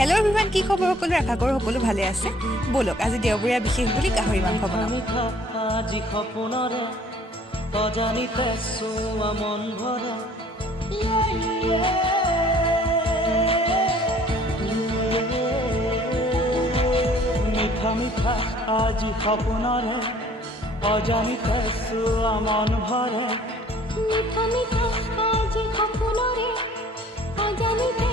Hello' everyone, কি খবৰ সকলো? আশা কৰোঁ সকলো ভালে আছে। ব'লক আজি দেওবৰীয়া বিশেষ বুলি গাহৰি মাংস বনাম। আজি সপোনৰে অজানিতে চোৱা মন ভৰে মিঠা মিঠা আজি সপোনৰে অজানিতে চোৱা মন ভৰে মিঠা মিঠা আজি সপোনৰে অজানিতে